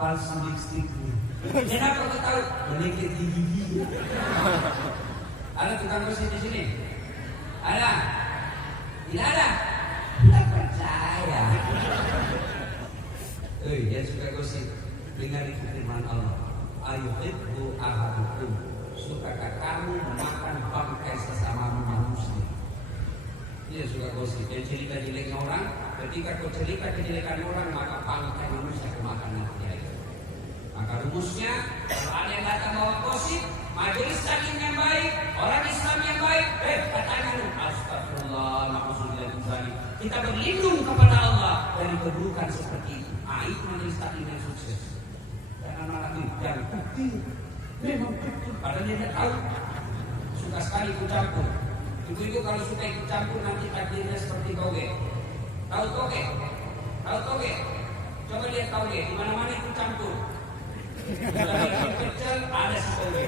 palsu lipstick. Kenapa kau tahu? Melengket di gigi. Ada tukang gosip di sini? Ada? Tidak ada? Tidak percaya. Dia suka gosip. Dengar firman Allah. Ayuhibbu ahadukum. Sukakah kamu memakan bangkai sesama manusia? Dia suka gosip. Yang cerita jeleknya orang. Ketika kau cerita kejelekan orang, maka bangkai manusia kemakan nanti. Maka rumusnya, kalau ada yang datang bawa gosip, majelis taklim yang baik, orang Islam yang baik, katanya lu, astagfirullah, na'udzubillah min dzalik. Kita berlindung kepada Allah dari keburukan seperti itu. Itu majelis taklim yang sukses. Dan anak-anak yang penting, memang betul. Padahal dia tidak tahu. Suka sekali ikut campur. Ibu-ibu kalau suka ikut campur nanti takdirnya seperti toge. Tahu toge? Tahu toge? Coba lihat toge. Di mana-mana ikut campur. Kita bikin pecel, ada si toge.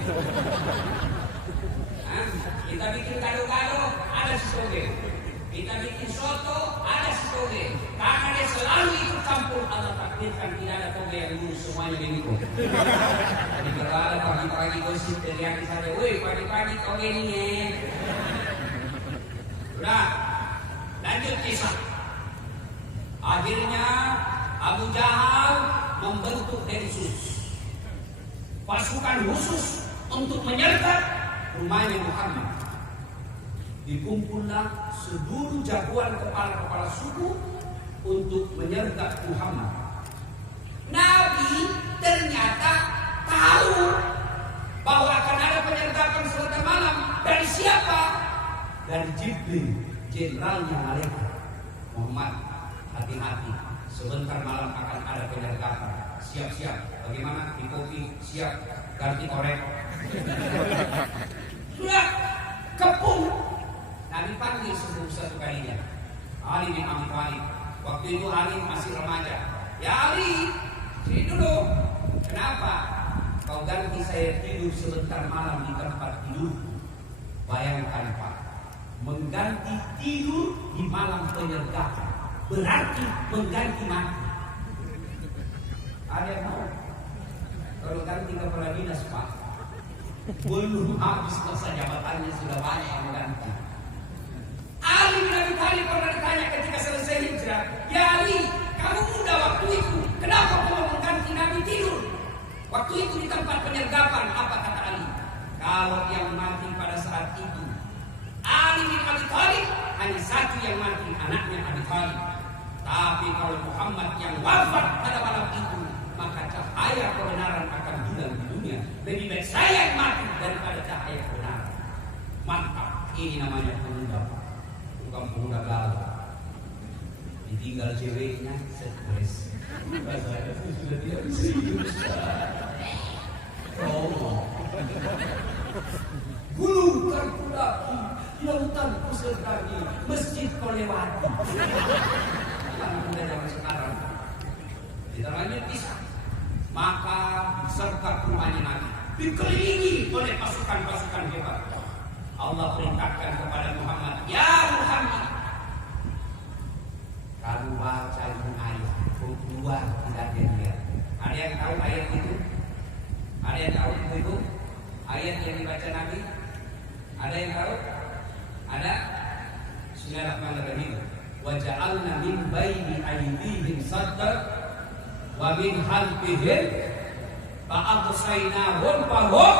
Kita bikin gado-gado, ada si toge. Kita bikin soto, ada si toge. Karena dia selalu ikut campur, Allah takdirkan tidak ada toge yang lurus, semuanya begitu. Jadi kalau ada pagi-pagi gosip teriak di sana, woi pagi-pagi toge ini ya. Udah, lanjut kisah. Akhirnya Abu Jahal membentuk Densus, pasukan khusus untuk menyergap rumahnya Muhammad. Dikumpullah seluruh jagoan kepala-kepala suku untuk menyergap Muhammad. Nabi ternyata tahu bahwa akan ada penyergapan selasa malam. Dari siapa? Dari Jibril, jenderalnya malaikat. Muhammad, hati-hati, sebentar malam akan ada penyergapan. Siap-siap. Bagaimana? Di kopi, siap, ganti korek. Sudah kepung. Nabi panggil sebelum satu kalinya Ali bin Abi Thalib. Waktu itu Ali masih remaja. Ya Ali, sini dulu. Kenapa? Kau ganti saya tidur sebentar malam di tempat tidur. Bayangkan Pak, mengganti tidur di malam penyergapan berarti mengganti mati. Ada yang mau? Kalau ganti kepala dinas Pak, belum habis masa jabatannya sudah banyak yang mengganti. Ali bin Abi Thalib pernah ditanya ketika selesai hijrah, ya Ali, kamu muda waktu itu, kenapa kamu mengganti Nabi tidur? Waktu itu di tempat penyergapan, apa kata Ali? Kalau yang mati pada saat itu Ali bin Abi Thalib, hanya satu yang mati, anaknya Abi Thalib. Tapi kalau Muhammad yang wafat pada malam itu, maka cahaya kebenaran akan hilang di dunia. Lebih baik saya yang mati daripada cahaya kebenaran. Mantap, ini namanya pemuda, bukan pemuda galau. Ditinggal ceweknya, stres. Saya sudah tidak bisa hidup. Oh, gulungkan kudaki, lautan kusertani, masjid kau lewati. Muda zaman sekarang. Kita lanjut kisah. Maka serta rumahnya Nabi dikelilingi oleh pasukan-pasukan hebat. Allah perintahkan kepada Muhammad, ya Muhammad, kamu baca ini ayat, keluar tidak dilihat. Ada yang tahu ayat itu? Ada yang tahu itu? Ayat yang dibaca Nabi? Ada yang tahu? Ada? Bismillahirrahmanirrahim. Wa ja'alna min baini aydihim saddan wa min khalfihim fa'absaynahum fahum,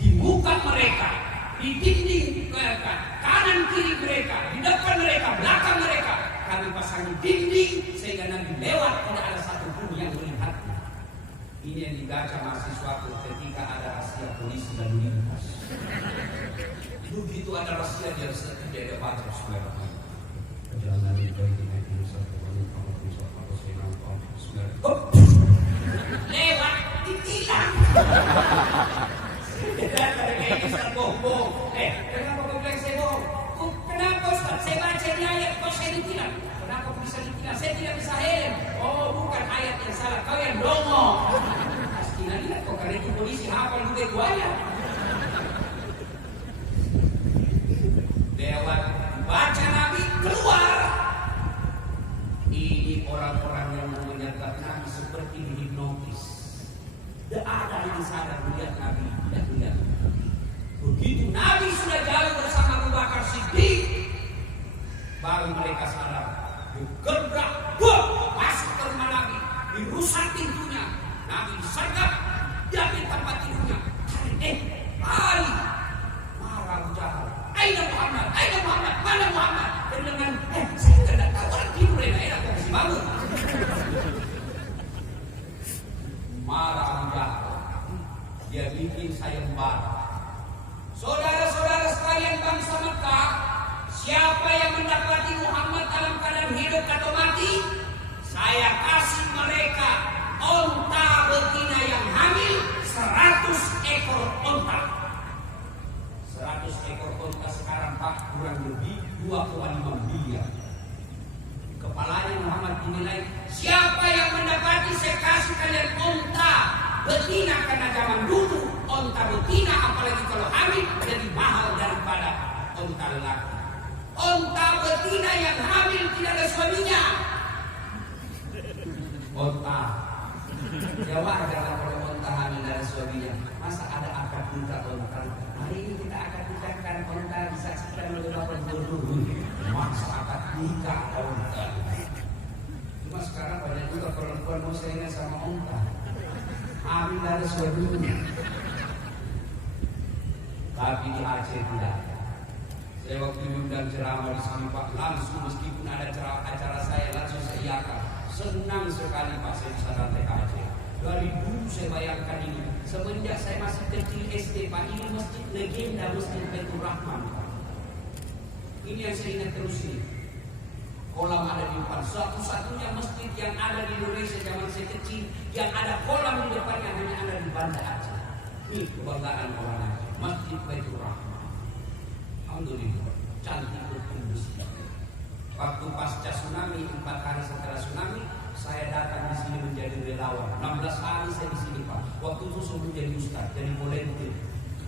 di muka mereka, di dinding mereka, kanan kiri mereka, di depan mereka, belakang mereka, kami pasangi dinding sehingga nanti lewat tidak ada satu pun yang melihatnya. Ini yang dibaca mahasiswa ketika ada rahasia polisi lalu lintas. Begitu ada rahasia dia tidak ada baca semua. Jangan lupa dengan lewat ditilang. Bohong. Kenapa kau bilang saya bohong? Kenapa Ustaz? Saya baca di ayat kau saya ditilang. Kenapa kau bisa ditilang? Saya tidak bisa helm. Oh, bukan ayat yang salah. Kau yang dongo. Pastinya lihat kau karena itu polisi hafal juga itu ayat. Lewat baca jadi sadar melihat Nabi dan melihat. Begitu Nabi sudah jalan bersama Abu Bakar Siddiq, baru mereka sadar. Digebrak, masuk ke rumah Nabi, dirusak pintunya. Nabi disergap, dari tempat tidurnya. Ali, marah Abu Jahal. Aina Muhammad, Aina Muhammad, mana Muhammad? Dan dengan, saya tidak tahu orang tidur enak kok masih bangun. Marah Abu Jahal, dia bikin sayembara. Saudara-saudara sekalian bangsa Mekah, siapa yang mendapati Muhammad dalam keadaan hidup atau mati, saya kasih mereka onta betina yang hamil 100 ekor onta. 100 ekor onta sekarang Pak kurang lebih 2,5 miliar. Kepalanya Muhammad dinilai, siapa yang mendapati saya kasih kalian onta betina, karena zaman dulu onta betina apalagi kalau hamil lebih mahal daripada onta lelaki. Onta betina yang hamil tidak ada suaminya. Onta, ya wajar kalau onta hamil dari suaminya. Masa ada akad nikah onta? Hari ini kita akad nikahkan onta, disaksikan oleh bapak guru. Masa akad nikah onta? Cuma sekarang banyak juga perempuan mau saingan sama onta. Hamil dari suaminya. Tapi di Aceh tidak. Saya waktu diundang ceramah di sini Pak, langsung meskipun ada acara saya langsung saya iakan. Senang sekali Pak saya bisa datang ke Aceh. Dari dulu saya bayangkan ini. Semenjak saya masih kecil SD Pak, ini masjid legenda, Masjid Baitur Rahman Pak. Ini yang saya ingat terus ini. Kolam ada di depan. Satu-satunya masjid yang ada di Indonesia zaman saya kecil yang ada kolam di depannya hanya ada di Banda Aceh. Ini kebanggaan orang Aceh. Masjid Baitur Rahman. Alhamdulillah, cantik bertembus. Waktu pasca tsunami, 4 hari setelah tsunami, saya datang di sini menjadi relawan. 16 hari saya di sini Pak. Waktu itu sebelum jadi ustaz, jadi volunteer.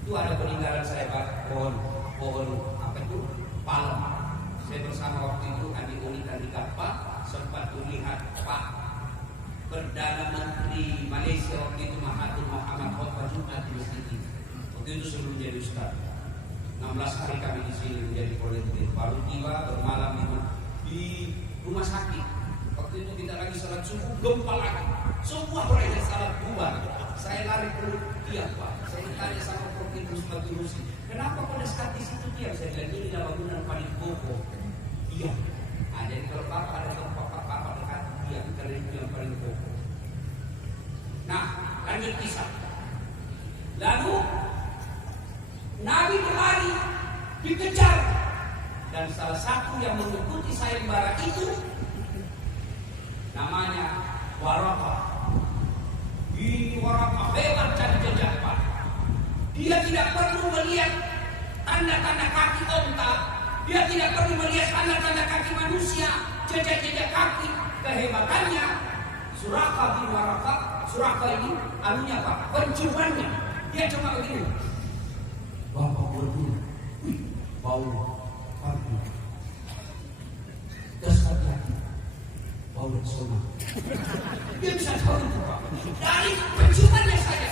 Itu ada peninggalan saya Pak, pohon apa itu? Palem. Saya bersama waktu itu Andi Unik Andi Kappa sempat melihat Pak Perdana Menteri Malaysia waktu itu Mahathir Mohamad khutbah Jumat di masjid ini. Waktu itu sebelum jadi ustaz. 16 hari kami di sini menjadi volunteer. Baru tiba bermalam di rumah sakit. Waktu itu kita lagi salat subuh, gempa lagi. Semua orang yang salat bubar. Saya lari ke tiap Pak. Saya tanya sama Prof. Baturusi, kenapa pada saat di situ diam? Saya bilang ini adalah bangunan paling kokoh. Diam. Nah, jadi kalau Bapak ada tempat Bapak dekat diam, karena itu yang paling kokoh. Nah, lanjut kisah. Lalu Nabi berlari, dikejar, dan salah satu yang mengikuti sayembara itu namanya Waraqah. Ini Waraqah hebat jadi jejak Pak. Dia tidak perlu melihat tanda-tanda kaki onta, dia tidak perlu melihat tanda-tanda kaki manusia, jejak-jejak kaki. Kehebatannya Suraqah bin Waraqah, Suraqah ini anunya Pak, penciumannya. Dia cuma begini. Bapak berdua, bau parfum, dasar lagi, bau sona. Dia bisa tahu itu Pak. Dari penciumannya saja.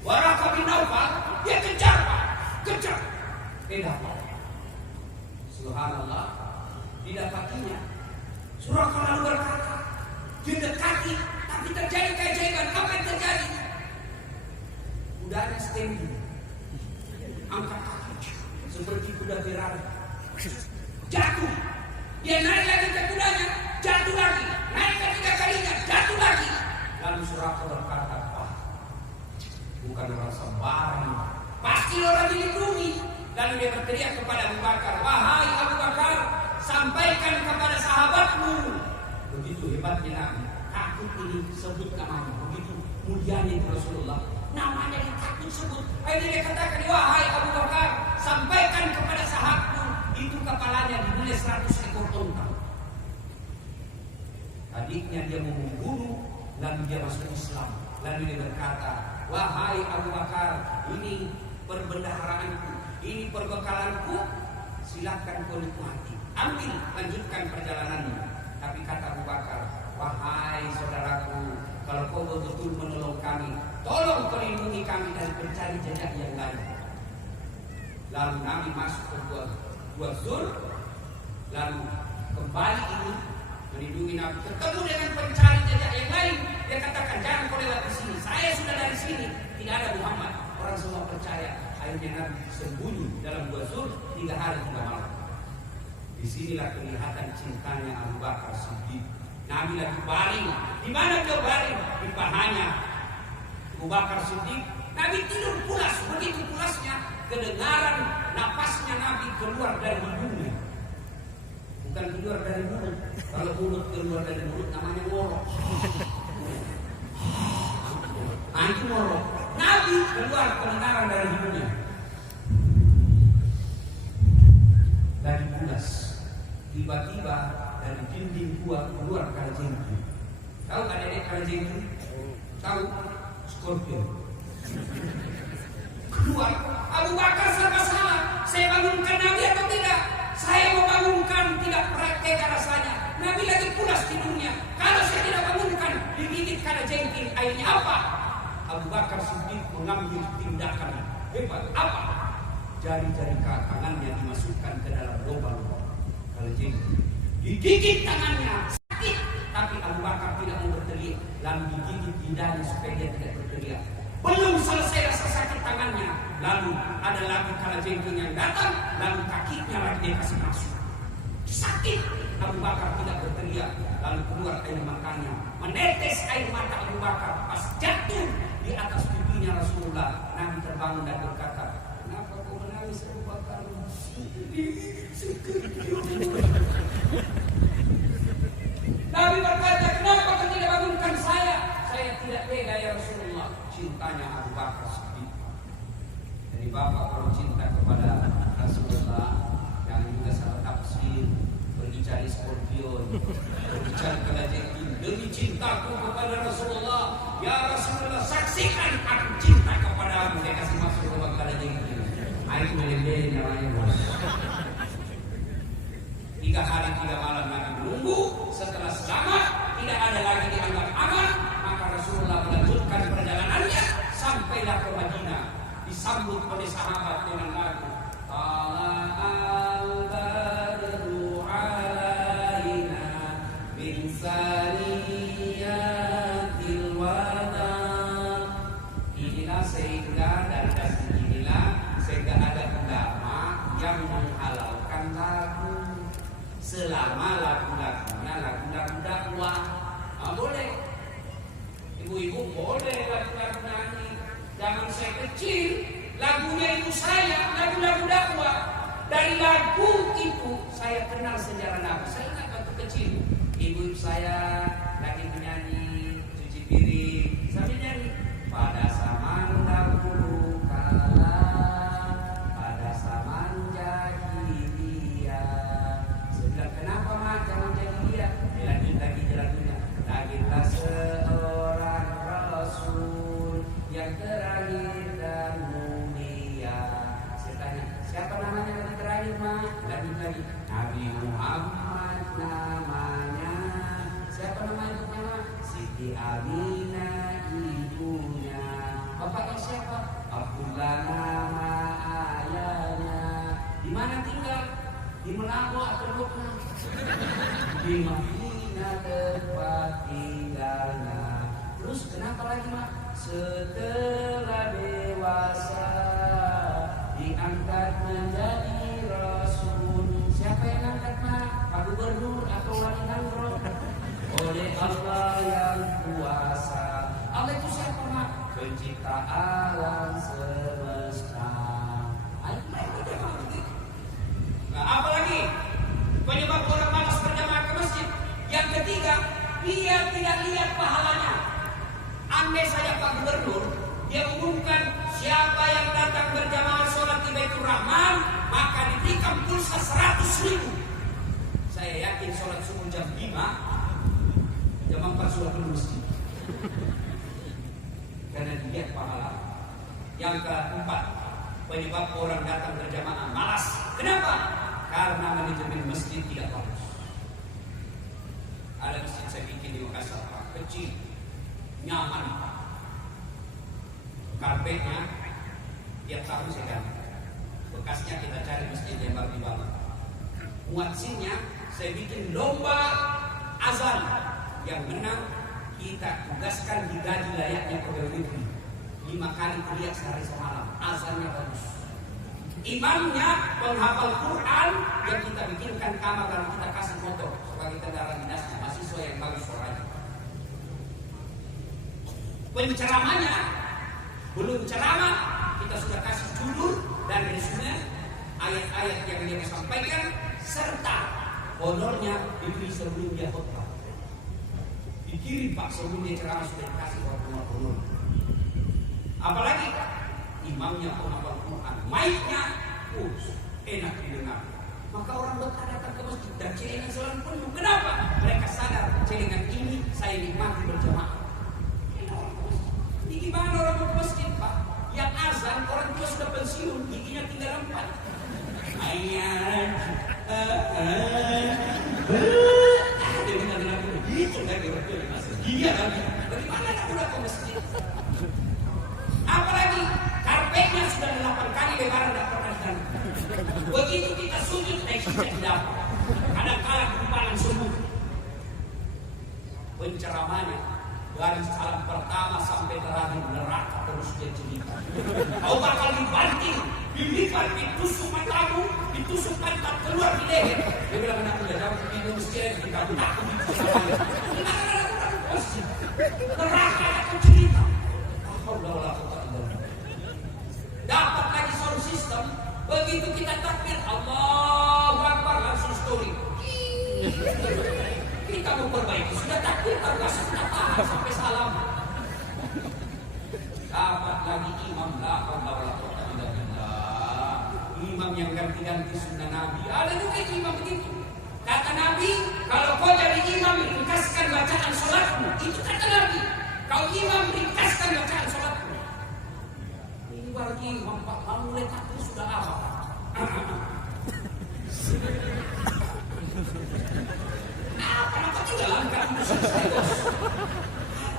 Waraqah bin Nawfal, dia kejar Pak, kejar. Dapat. Subhanallah, didapatinya. Suraqah lalu berkata, dia dekati, tapi terjadi keajaiban. Apa yang terjadi? Udara setinggi. Angkat kaki seperti kuda berlari, jatuh. Dia naik lagi ke kudanya, jatuh lagi. Naik ketiga kalinya, jatuh lagi. Lalu Suraqah berkata, Pak, bukan orang sembarang, pasti orang dilindungi. Lalu dia berteriak kepada Abu Bakar, wahai Abu Bakar, sampaikan kepada sahabatmu. Begitu hebatnya Nabi, takut ini sebut namanya. Begitu mulianya Rasulullah, namanya ditakut sebut. Akhirnya dia katakan, wahai Abu Bakar, sampaikan kepada sahabatmu, itu kepalanya dibeli 100 ekor onta. Adiknya dia mau membunuh, lalu dia masuk Islam. Lalu dia berkata, wahai Abu Bakar, ini perbendaharaanku, ini perbekalanku, silakan kau nikmati, ambil, lanjutkan perjalananmu. Tapi kata Abu Bakar, wahai saudaraku, kalau kau betul-betul menolong kami, tolong perlindungi kami dari pencari jejak yang lain. Lalu Nabi masuk ke Gua Zur, lalu kembali ini melindungi Nabi, ketemu dengan pencari jejak yang lain. Dia katakan, jangan kau lewat di sini, saya sudah dari sini, tidak ada Muhammad. Orang semua percaya. Akhirnya Nabi sembunyi dalam Gua Zur 3 hari 3 malam. Disinilah kelihatan cintanya Abu Bakar Siddiq. Nabi lagi baring. Di mana dia baring? Di pahanya Abu Bakar Siddiq. Nabi tidur pulas. Begitu pulasnya, kedengaran napasnya Nabi keluar dari hidungnya. Bukan keluar dari mulut. Kalau mulut keluar dari mulut namanya ngorok. Itu ngorok. Nabi keluar kedengaran dari hidungnya. Lagi pulas. Tiba-tiba dari dinding gua keluar kalajengking. Tahu adik-adik kalajengking? Tahu? Scorpion. Keluar. Abu Bakar serba salah. Saya bangunkan Nabi atau tidak? Saya mau bangunkan, tidak praktek rasanya. Nabi lagi pulas tidurnya. Kalau saya tidak bangunkan, digigit kalajengking. Akhirnya apa? Abu Bakar Siddiq mengambil tindakan hebat. Apa? Jari-jari tangannya dimasukkan ke dalam lubang-lubang kalajengking. Digigit tangannya, sakit. Tapi Abu Bakar tidak mau berteriak. Lalu digigit lidahnya supaya dia tidak berteriak. Belum selesai rasa sakit tangannya, lalu ada lagi kalajengking yang datang. Lalu kakinya lagi dia kasih masuk. Sakit. Abu Bakar tidak berteriak. Lalu keluar air matanya, menetes air mata Abu Bakar. Pas jatuh di atas pipinya Rasulullah, Nabi terbangun dan berkata, kenapa kau menangis Abu Bakar? Nabi berkata, kenapa kau tidak bangunkan saya? Saya tidak tega ya Rasulullah. Cintanya Abu Bakar Siddiq. Jadi bapak kalau cinta kepada Rasulullah, jangan juga salah tafsir. Pergi cari scorpion, pergi cari kalajengking. Demi cintaku kepada Rasulullah, ya Rasulullah, saksikan aku cinta kepadamu. Dia kasih masuk ke lubang kalajengking. Air melembeh namanya. 3 hari 3 malam Nabi menunggu. Setelah selamat, tidak ada lagi dianggap aman, maka Rasulullah melanjutkan perjalanannya sampailah ke Madinah. Disambut oleh sahabat dengan lagu Al-Badru alaina min saniyatil wada. Inilah sehingga dari dasar inilah sehingga ada agama yang menghalalkan lagu. Selama lagu-lagunya lagu-lagu dakwah, boleh. Ibu-ibu boleh lagu-lagu nyanyi. Zaman saya kecil, lagunya itu saya lagu-lagu dakwah. Dari lagu itu saya kenal sejarah Nabi. Saya ingat waktu kecil, ibu saya lagi menyanyi cuci piring sambil nyanyi. Pada zaman dahulu kala, pada zaman jahiliyah. Kenapa mak jangan jadi dia? Lanjut lagi lagunya. Lahirlah seorang Rasul yang terakhir dan mulia. Saya tanya, siapa namanya yang terakhir mak? Lanjut lagi. Nabi Muhammad namanya. Siapa namanya mak? Siti Aminah ibunya. Bapaknya siapa? Abdullah nama ayahnya. Di mana tinggal? Di Melago atau Lukna? Di Madinah tempat tinggalnya. Terus kenapa lagi mak? Setelah dewasa diangkat menjadi Rasul. Siapa yang angkat mak? Pak Gubernur atau Wali Nangro? Oleh Allah yang kuasa. Allah itu siapa mak? Pencipta alam semesta. Nah, apalagi penyebab orang malas berjamaah ke masjid. Yang ketiga, dia tidak lihat pahalanya. Andai saja Pak Gubernur dia umumkan siapa yang datang berjamaah sholat di Baitur Rahman, maka diberikan pulsa 100.000. Saya yakin sholat subuh jam 5, jam 4 sudah penuh masjid. Karena dilihat pahala. Yang keempat, penyebab orang datang berjamaah malas. Kenapa? Karena manajemen masjid tidak bagus. Ada masjid saya bikin di Makassar, Pak, kecil, nyaman, Pak. Karpetnya tiap tahun saya ganti. Bekasnya kita cari mesti lembar di bawah. Muatsinnya saya bikin lomba azan. Yang menang kita tugaskan digaji layaknya pegawai negeri. 5 kali kuliah sehari semalam. Azannya bagus. Imamnya penghafal Quran yang kita bikinkan kamar dan kita kasih motor sebagai kendaraan dinasnya. Mahasiswa yang bagus suaranya. Penceramanya belum ceramah kita sudah kasih judul dan resume ayat-ayat yang dia sampaikan serta honornya diberi sebelum dia khutbah. Dikirim Pak sebelum dia ceramah sudah kasih honor. Apalagi imamnya penghafal Quran, mic-nya enak didengar. Maka orang Betah datang ke masjid dan celengan selalu penuh. Kenapa? Mereka sadar celengan ini saya nikmati berjamaah. Ini gimana orang ke masjid Pak? Yang azan orang tua sudah pensiun, giginya tinggal 4. Ayat, dia dengar begitu kan dia lagi. Bagaimana nak udah ke masjid? Apalagi karpetnya sudah 8 kali lebaran tidak pernah diganti. Begitu kita sujud teksnya tidak dapat. Kadang-kala kempalan sembuh. Penceramanya dari salam pertama sampai terakhir neraka terus dia cerita. Kau bakal dibanting, dilipat, ditusuk matamu, ditusuk pantat keluar di leher. Dia bilang anak muda, jangan tidur sekali kita takut ditusuk. Neraka aku cerita. Dapat lagi sound system. Begitu kita takbir Allahu Akbar langsung story. Kita mau perbaiki sudah takbir harus sudah tahan sampai salam. Dapat lagi imam imam yang ganti-ganti sunnah Nabi. Ada juga imam begitu. Kata Nabi, kalau kau jadi imam ringkaskan bacaan sholatmu. Itu kata Nabi. Kalau imam ringkaskan bacaan sholatmu. Ini baru imam Pak, kalau mulai takbir sudah apa? Kenapa tidak langkah itu selesai bos?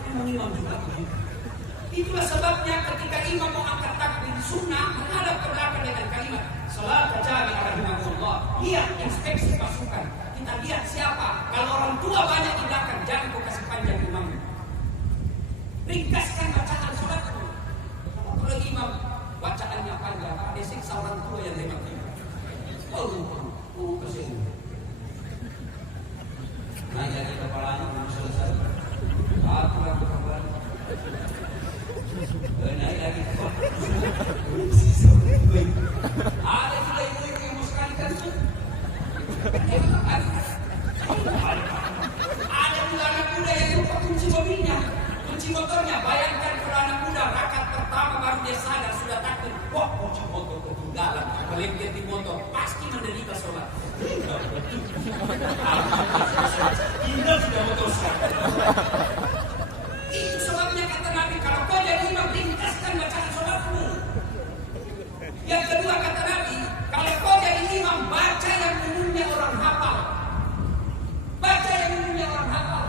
Memang imam juga begitu. Itulah sebabnya ketika imam mau angkat takbir sunnah menghadap ke belakang dengan kalimat salat jami rahimahullah. Lihat inspeksi pasukan. Kita lihat siapa. Kalau orang tua banyak di belakang, jangan kau kasih panjang imam. Ringkaskan bacaan sholatmu. Kalau imam bacaannya panjang, ada siksa orang tua yang hebat itu. Kasih. Nah, jadi kepalanya belum selesai. Aku lagi kembali. Naik lagi. Ada juga ibu-ibu yang mau sekalikan tuh. Ada juga anak muda yang lupa kunci mobilnya, kunci motornya. Bayangkan kalau anak muda rakaat pertama baru dia sadar sudah takut. Wah, kunci motor ketinggalan. Melempar di motor pasti menderita sholat. Tinggal sudah motor sekarang. Itu sebabnya kata Nabi, kalau kau jadi imam ringkaskan bacaan sholatmu. Yang kedua kata Nabi, kalau kau jadi imam baca yang umumnya orang hafal. Baca yang umumnya orang hafal.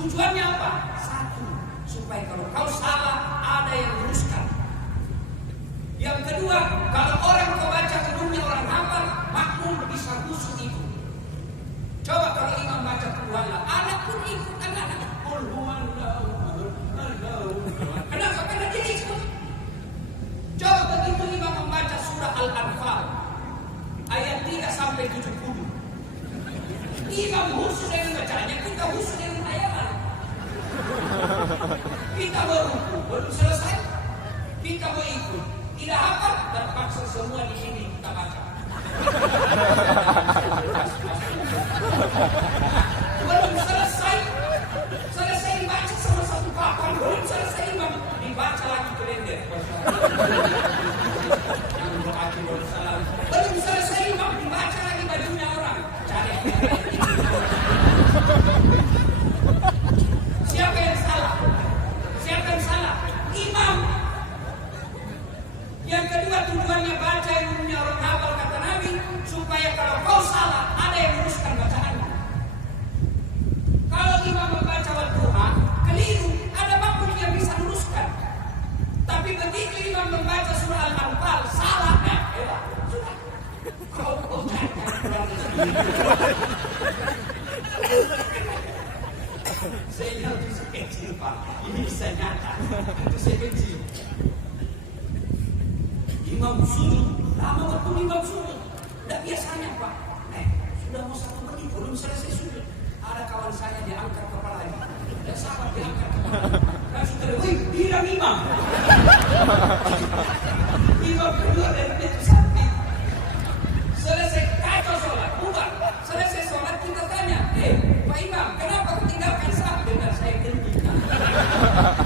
Tujuannya apa? Satu, supaya kalau kau salah ada yang luruskan. Yang kedua, kalau orang kau baca umumnya orang hafal, makmum bisa khusyuk itu. Coba kalau imam baca Qur'an, anak pun ikut anak. Kenapa? Karena dia ikut. Coba begitu imam membaca surah Al-Anfal ayat 3 sampai 70. Imam khusus dengan bacanya, kita khusus dengan hayalan. Kita berruku, belum selesai. Kita mau ikut. Tidak hafal, terpaksa semua di sini kita baca. Belum selesai dibaca sama satu papan, belum selesai imam dibaca lagi kalender. Belum selesai imam dibaca lagi bajunya orang. Cari. Siapa yang salah? Siapa yang salah? Imam. Yang kedua tujuannya baca yang umumnya orang hafal kata Nabi supaya kalau kau salah ada yang luruskan bacaanmu. Pak. Ini bisa nyata. Itu saya benci. Imam sujud, lama betul imam sujud. Tidak biasanya Pak. Sudah mau 1 menit belum selesai sujud. Ada kawan saya diangkat kepalanya. Tidak sabar diangkat kepalanya. Langsung terus, wih, bilang imam. Imam kedua dari pintu samping. Selesai kacau sholat, bubar. Selesai sholat kita tanya, Pak Imam, kenapa kau tinggalkan sahab? Dengar saya genting.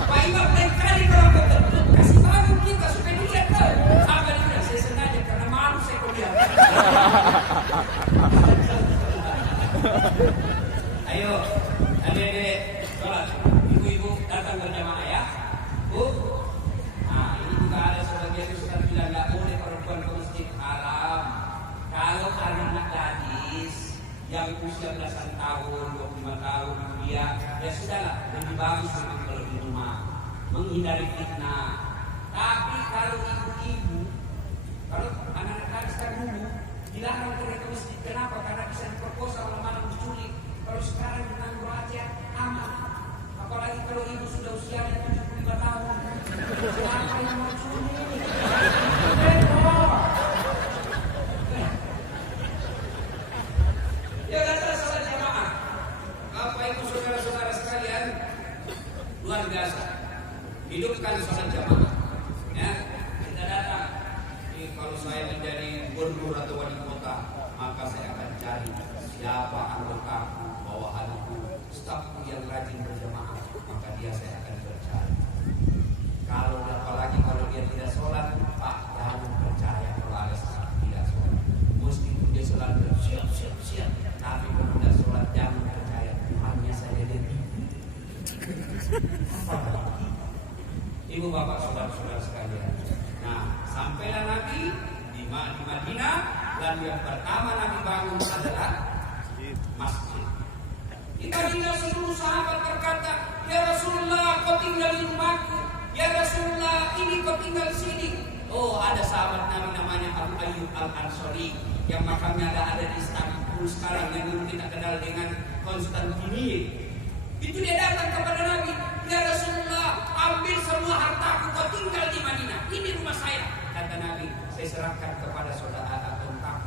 Pak Imam, lain kali kalau kau bentuk, kasih bangun kita supaya dilihat tahu. Apa dia? Saya sengaja karena malu saya kau lihat. Ayo, adik-adik sholat. Ibu-ibu datang berjamaah ya. Bu, nah ini juga ada sebagian ustaz bilang nggak boleh perempuan ke masjid, haram. Kalau anak gadis yang usia belasan tahun, 25 tahun dia, ya sudahlah, lebih bagus memang kalau di rumah, menghindari fitnah. Tapi kalau ibu-ibu, kalau anak-anak gadis kan dulu dilarang ke masjid, kenapa? Karena bisa diperkosa oleh mana diculik. Kalau sekarang dengan raja aman, apalagi kalau ibu sudah usianya 75 tahun, siapa yang mau culik? Ya datang salat jamaah. Bapak ibu saudara-saudara sekalian, luar biasa. Hidupkan salat jamaah. Ya, kita datang. Kalau saya menjadi gubernur atau wali kota, maka saya akan cari siapa anggotaku, bawahanku, stafku yang rajin berjamaah, maka dia saya akan percaya. Kalau apalagi kalau dia tidak sholat, Pak, jangan percaya kalau ada saat tidak sholat. Meskipun dia sholat siap, tapi kalau tidak sholat jangan percaya. Tuhannya saja dia Ibu bapak saudara-saudara sekalian. Nah, sampailah Nabi di Madinah, dan yang pertama Nabi bangun adalah masjid. Di Madinah seluruh sahabat berkata, ya Rasulullah, kau tinggal di rumahku. Ya Rasulullah, ini kau tinggal sini. Oh, ada sahabat Nabi namanya Abu Ayyub Al-Ansari yang makamnya ada di Istanbul sekarang, yang dulu kita kenal dengan Konstantinia. Itu dia datang kepada Nabi, ya Rasulullah, ambil semua hartaku, kau tinggal di Madinah. Ini rumah saya. Kata Nabi, saya serahkan kepada saudara ontak.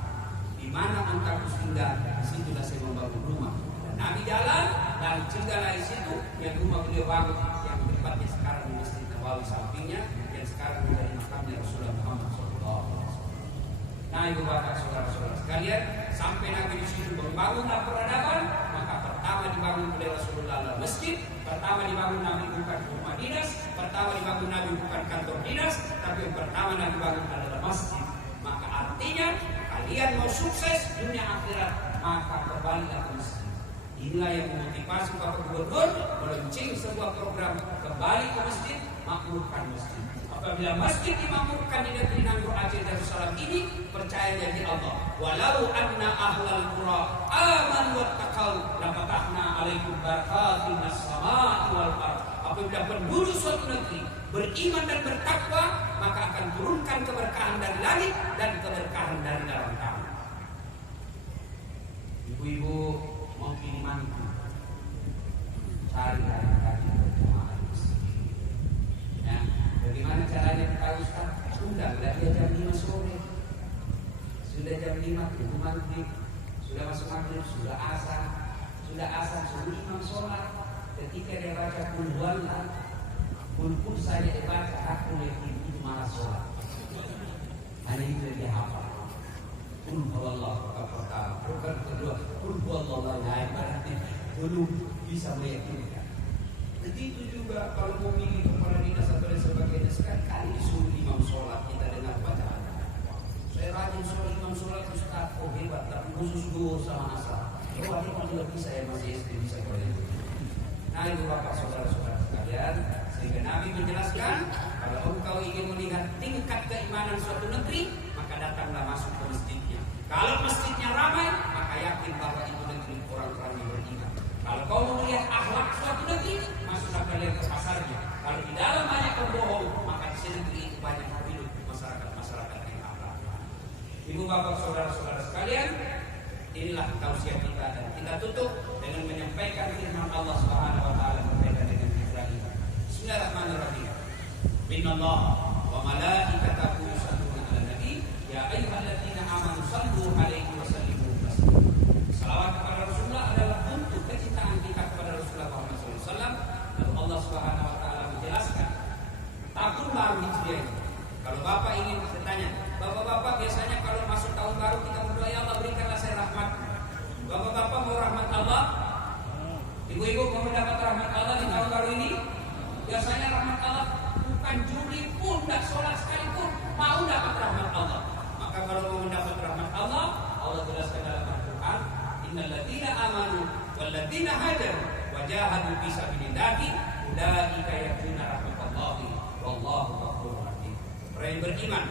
Di mana ontakku tinggal, di situlah saya membangun rumah. Dan Nabi jalan dan tinggallah di situ yang rumah beliau bangun, yang tempatnya sekarang di Masjid Nabawi sampingnya, yang sekarang menjadi makamnya Rasulullah Muhammad SAW. Nah, ibu bapak saudara-saudara sekalian, sampai Nabi di situ membangunlah peradaban, maka pertama dibangun oleh Rasulullah adalah masjid. Pertama dibangun Nabi bukan rumah dinas, pertama dibangun Nabi bukan kantor dinas, tapi yang pertama Nabi bangun adalah masjid. Maka artinya kalian mau sukses dunia akhirat, maka kembalilah ke masjid. Inilah yang memotivasi Bapak Gubernur meluncurkan sebuah program kembali ke masjid, makmurkan masjid. Apabila masjid dimakmurkan di negeri Nanggur Aceh Darussalam ini, percaya janji Allah. Walau anna ahlal qura amanu wattaqau lafatahna alaikum barakatin as-samaa'i wal ardh. Apabila penduduk suatu negeri beriman dan bertakwa, maka akan turunkan keberkahan dari langit dan keberkahan dari dalam tanah. Ibu-ibu mau pilih mantu, cari laki-laki berjamaah di masjid. Ya, bagaimana caranya kita Ustaz? Sudah dia jam 5 sore, sudah jam 5 tunggu maghrib, sudah masuk maghrib, sudah asar, suruh imam sholat. Ketika dia baca kulhuallah, pun saja dia baca aku itu malah sholat. Hanya itu dia hafal. Kulhuallah pertama, bukan kedua. Kulhuallah lain berarti belum bisa meyakinkan. Begitu juga kalau mau milih kepala dinas atau sebagainya, sekali-kali disuruh imam sholat kita dengar bacaan. Saya rajin sholat imam sholat Ustaz, oh hebat, tapi khusus duhur sama asar. Oh ini juga bisa ya, masih SD bisa kalau itu. Nah ibu bapak saudara-saudara sekalian, sehingga Nabi menjelaskan kalau engkau ingin melihat tingkat keimanan suatu negeri, maka datanglah masuk ke masjidnya. Kalau masjidnya ramai, maka yakin bahwa itu negeri orang-orang yang beriman. Kalau kau mau melihat akhlak suatu negeri, masuklah kalian ke pasarnya. Kalau di dalam banyak pembohong, maka di negeri itu banyak hidup masyarakat yang akhlak. Ibu bapak saudara-saudara sekalian, inilah tausiah kita, dan kita tutup dengan menyampaikan firman Allah Subhanahu wa taala berkaitan dengan Ibrahim. Innallaha wa malaikatahu yusholluna 'alan nabi ya ayyuhalladzina amanu shallu 'alaihi wa sallimu taslima. Salawat kepada Rasulullah adalah bentuk kecintaan kita kepada Rasulullah Muhammad SAW. Lalu Allah Subhanahu wa taala menjelaskan tahun baru Hijriah. Kalau Bapak ingin bertanya, Bapak-bapak biasanya kalau masuk tahun baru kita berdoa, ya Allah berikanlah saya rahmat. Bapak-bapak mau rahmat Allah? Ibu-ibu mau mendapat rahmat Allah di tahun baru ini? Biasanya rahmat Allah bukan judi pun, tidak sholat sekalipun, mau dapat rahmat Allah. Maka kalau mau mendapat rahmat Allah, Allah jelaskan dalam Al-Quran, innal ladzina amanu wal ladzina hajaru wa jahadu fi sabilillahi ulaika yarjuna rahmatallahi wallahu ghafurur rahim. Orang yang beriman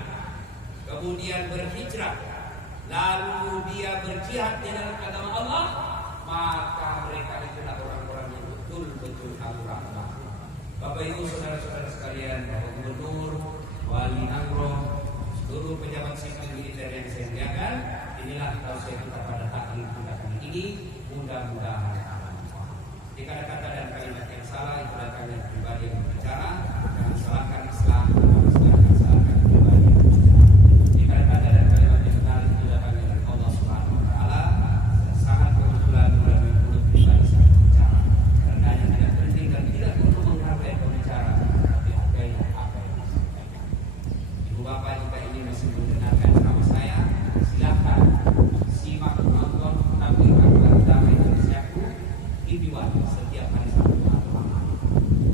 kemudian berhijrah lalu dia berjihad di dalam agama Allah, maka mereka itulah orang-orang yang betul-betul rahmat. Bapak Ibu saudara-saudara sekalian, Bapak Gubernur, Wali Nangro, seluruh pejabat sipil militer yang saya muliakan, inilah tausiah kita pada taklim kita kali ini. Mudah-mudahan jika ada kata dan kalimat yang salah, itu adalah kalimat pribadi yang berbicara. Jangan salahkan Islam, jangan salahkan pribadi. Jika ada kata dan kalimat yang benar, itu adalah kalimat Allah Subhanahu wa taala. Sangat kebetulan melalui mulut pribadi saya berbicara. Karena yang tidak penting dan tidak perlu menghargai pembicara, tapi hargai apa yang disampaikan. Ibu bapak jika ini masih mendengarkan ceramah saya, silakan simak nonton tapi akan damai dan siapku dibuat setiap hari Sabtu atau Ahad.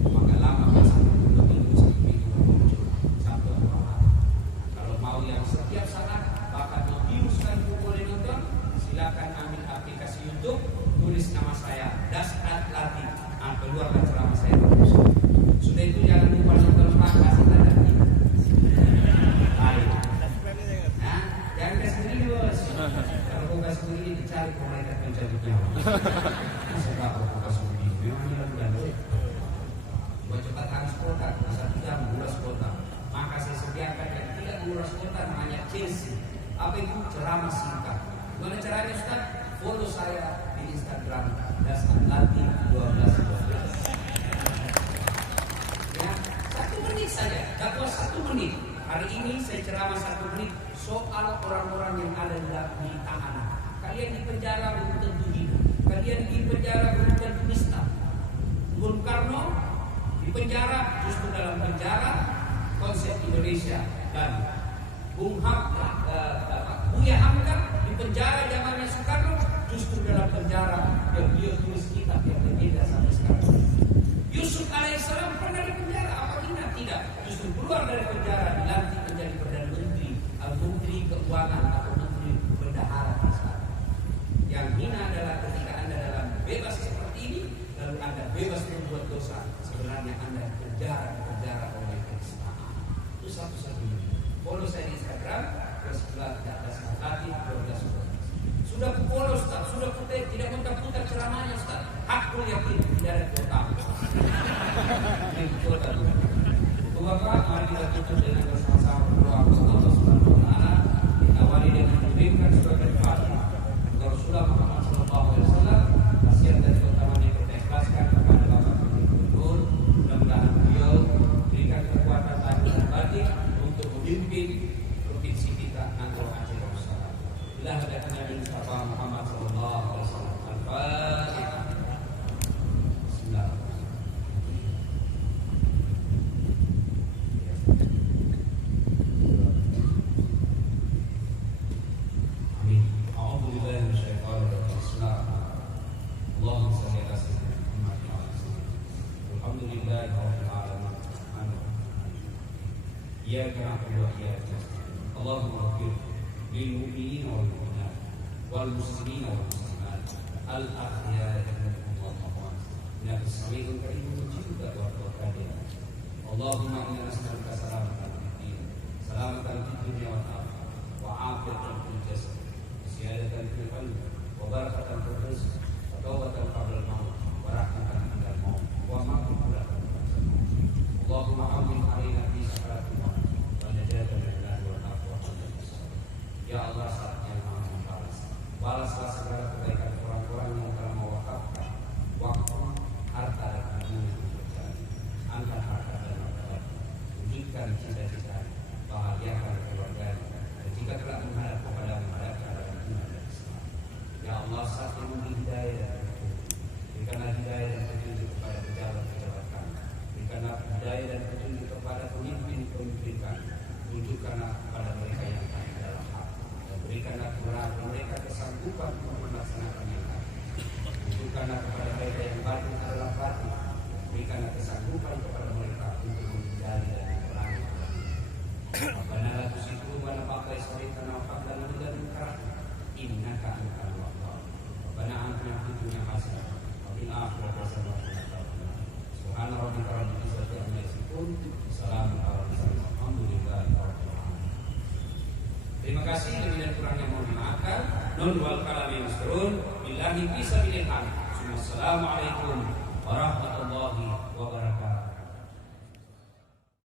Maka lama satu minggu satu minggu muncul Sabtu atau Ahad. Kalau mau yang setiap saat bahkan mau viruskan boleh nonton, silakan ambil aplikasi YouTube, tulis nama saya Dasat Latif, keluarkan ceramah saya terus. Sudah itu jangan lupa nonton Pak kasih tanda ini. Ayo. Nah, jangan kasih begini bos. Kalau kau kasih begini dicari malaikat pencabut nyawa. Sebab kau kasih begini, memang ini bulan doa. Buat cepat habis kuota, satu jam menguras kuota. Maka saya sediakan yang tidak menguras kuota namanya Chelsea. Apa itu? Ceramah singkat. Gimana caranya Ustaz? Follow saya di Instagram Dasat Latif 1212. Ya, 1 menit saja, dakwah 1 menit. Hari ini saya ceramah 1 menit soal orang-orang yang ada di tahanan. Kalian di penjara belum tentu hidup. Kalian di penjara belum tentu nista. Bung Karno di penjara, justru dalam penjara konsep Indonesia. Dan Bung Buya Hamka di penjara zamannya Soekarno, justru dalam penjara yang beliau tulis kitab yang berbeda sampai sekarang. Yusuf alaihissalam pernah di penjara, apa tidak? Justru keluar dari penjara dilantik menjadi Perdana Menteri, Menteri Keuangan atau Menteri Bendahara sekarang. Yang hina adalah ketika Anda dalam bebas seperti ini, lalu Anda bebas membuat dosa, sebenarnya Anda penjara oleh keniscayaan. Itu satu-satunya. Follow saya di Instagram, Dasat Latif 1212. Sudah ku follow Ustaz, sudah ku tidak putar-putar ceramahnya Ustaz. Aku yakin tidak ada kuota. Ini kuota dulu. Bapak, mari kita tutup dengan bersama-sama berdoa kepada Allah Subhanahu wa taala. Kita awali dengan mengirimkan surat Al-Fatihah kepada Rasulullah Muhammad sallallahu alaihi wasallam. Wasiat dan keutamaan yang kita ikhlaskan kepada Bapak Gubernur. Mudah-mudahan beliau berikan kekuatan lahir dan batin untuk memimpin provinsi kita Nangro Aceh Darussalam. Bila hadapan Nabi Mustafa Muhammad sallallahu alaihi wasallam. Al-Fatihah. Bismillah. إياك نعبد وإياك نستعين اللهم اغفر للمؤمنين والمؤمنات والمسلمين والمسلمات الأحياء منهم والأموات إنك سميع قريب مجيب الدعوات اللهم إنا نسألك سلامة في الدين سلامة في الدنيا والآخرة وعافية في الجسد وزيادة في القلب وبركة في الرزق وتوبة قبل الموت ورحمة عند الموت ومغفرة اللهم عون علينا في سكرات الموت ونجاة من النار والعفو Ya Allah, saatnya Maha membalas. Balaslah segala kebaikan orang-orang yang telah mewakafkan waktu, harta dan ilmu yang terjadi. Angkat harta dan martabat, wujudkan Tunjukkanlah kepada mereka yang batin adalah batin. Berikanlah kesanggupan kepada mereka untuk menghindari dan memerangi. Rabbana la tuzigh qulubana ba'da idh hadaytana wa hab lana min ladunka rahmah innaka antal wahhab. Rabbana atina fid dunya hasanah wa fil akhirati hasanah wa qina adzabannar. Subhana rabbika rabbil izzati amma yasifun. Salamun alal mursalin walhamdulillahi rabbil alamin. Terima kasih, lebih dan kurangnya mohon dimaafkan. Nun wal kalami masrun billahi fi sabilillah. Assalamualaikum warahmatullahi wabarakatuh.